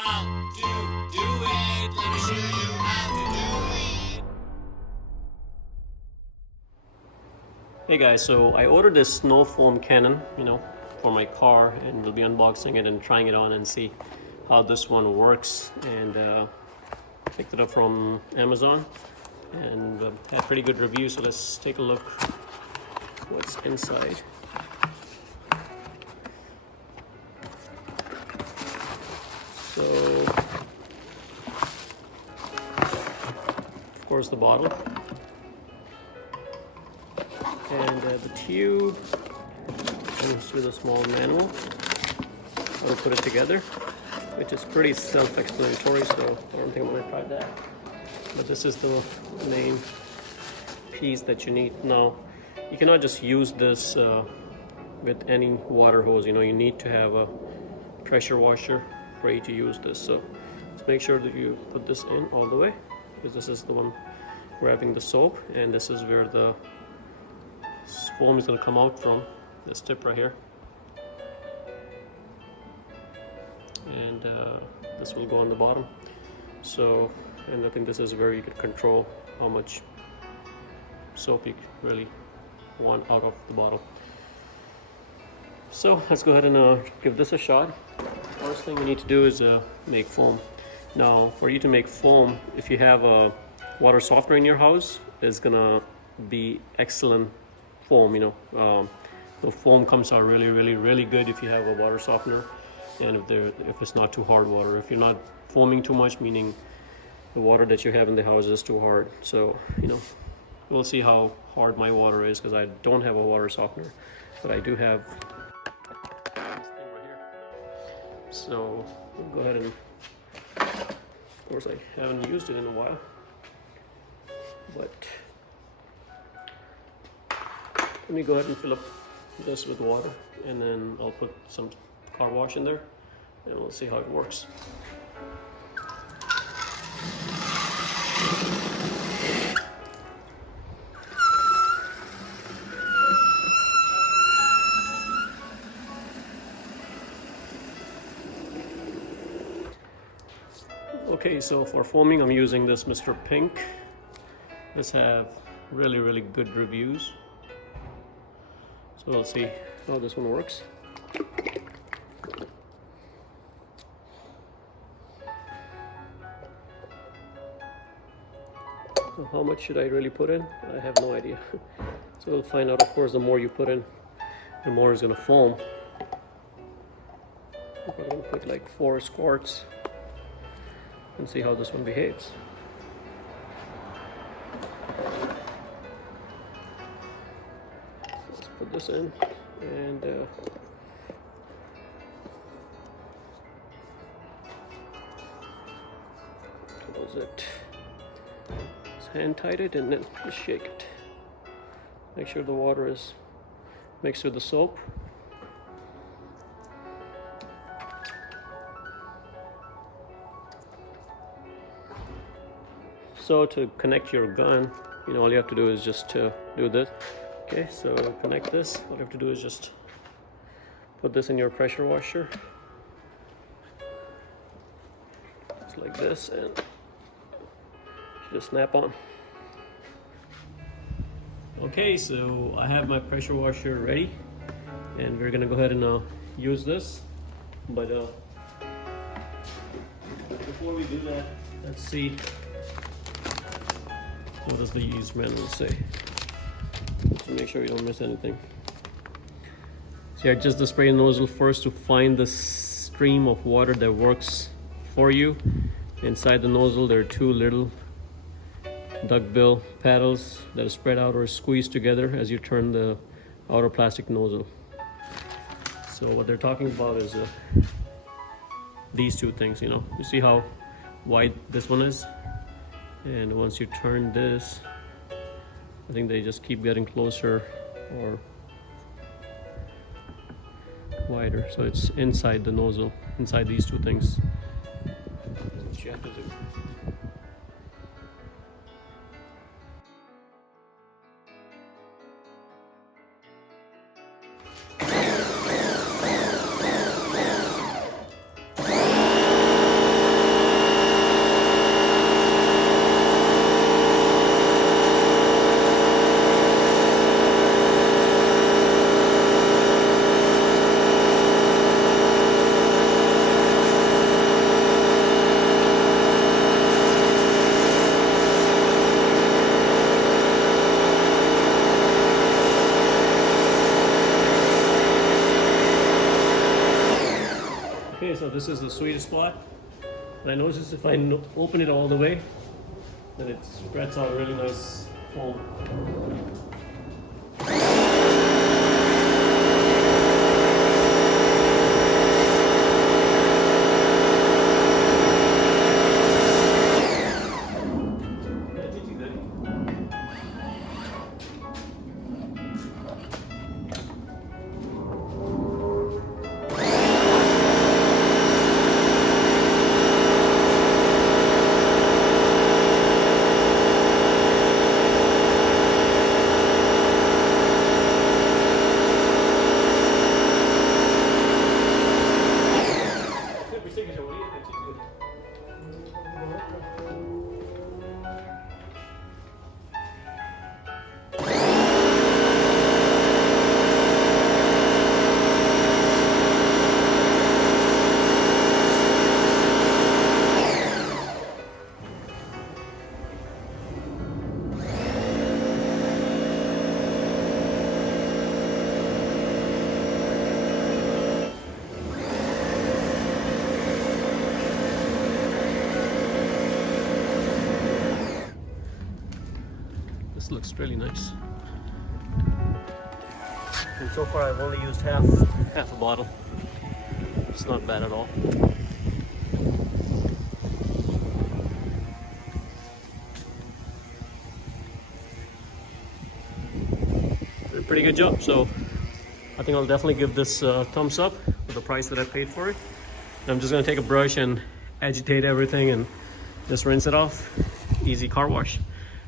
how to do it. Let me show you how to do it. Hey guys, so I ordered this snow foam cannon, for my car, and we'll be unboxing it and trying it on and see how this one works. And picked it up from Amazon and had pretty good reviews. So let's take a look what's inside. So, of course, the bottle. And the tube comes with a small manual. I'll put it together, which is pretty self-explanatory, so I don't think I'm going to try that. But this is the main piece that you need. Now, you cannot just use this with any water hose. You need to have a pressure washer ready to use this. So just make sure that you put this in all the way, because this is the one grabbing the soap, and this is where the foam is going to come out from, this tip right here, and this will go on the bottom. So, and I think this is where you can control how much soap you really want out of the bottle. So let's go ahead and give this a shot. First thing we need to do is make foam. Now, for you to make foam, if you have a water softener in your house, it's gonna be excellent foam. The foam comes out really good if you have a water softener, and if it's not too hard water. If you're not foaming too much, meaning the water that you have in the house is too hard. So we'll see how hard my water is, because I don't have a water softener, but I do have this thing right here. So we'll go ahead and, of course, I haven't used it in a while, but let me go ahead and fill up this with water, and then I'll put some car wash in there, and we'll see how it works. Okay, so for foaming, I'm using this Mr. Pink. This have really good reviews. So we'll see how this one works. So how much should I really put in? I have no idea. So we'll find out. Of course, the more you put in, the more it's going to foam. I'm going to put like 4 squirts and see how this one behaves. Let's put this in, and close it. Just hand tight it and then just shake it. Make sure the water is mixed with the soap. So to connect your gun, all you have to do is just do this. Okay, so connect this. All you have to do is just put this in your pressure washer, just like this, and it should just snap on. Okay, so I have my pressure washer ready, and we're gonna go ahead and use this. But before we do that, let's see. What does the use manual say? So make sure you don't miss anything. So adjust the spray nozzle first to find the stream of water that works for you. Inside the nozzle, there are 2 little duckbill paddles that are spread out or squeezed together as you turn the outer plastic nozzle. So what they're talking about is these 2 things. You see how wide this one is? And once you turn this, I think they just keep getting closer or wider. So it's inside the nozzle, inside these 2 things. That's what you have to do. Okay, so this is the sweetest spot. And I noticed if I open it all the way, then it spreads out really nice foam. This looks really nice. And so far I've only used half a bottle. It's not bad at all. Did a pretty good job. So I think I'll definitely give this thumbs up for the price that I paid for it. And I'm just gonna take a brush and agitate everything and just rinse it off. Easy car wash.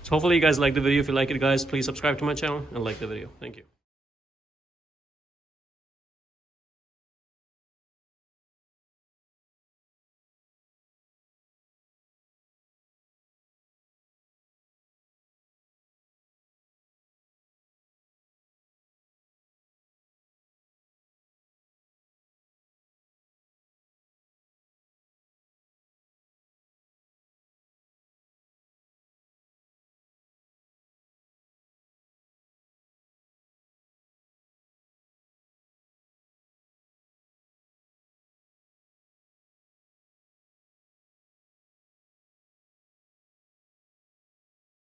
So hopefully you guys like the video. If you like it, guys, please subscribe to my channel and like the video. Thank you.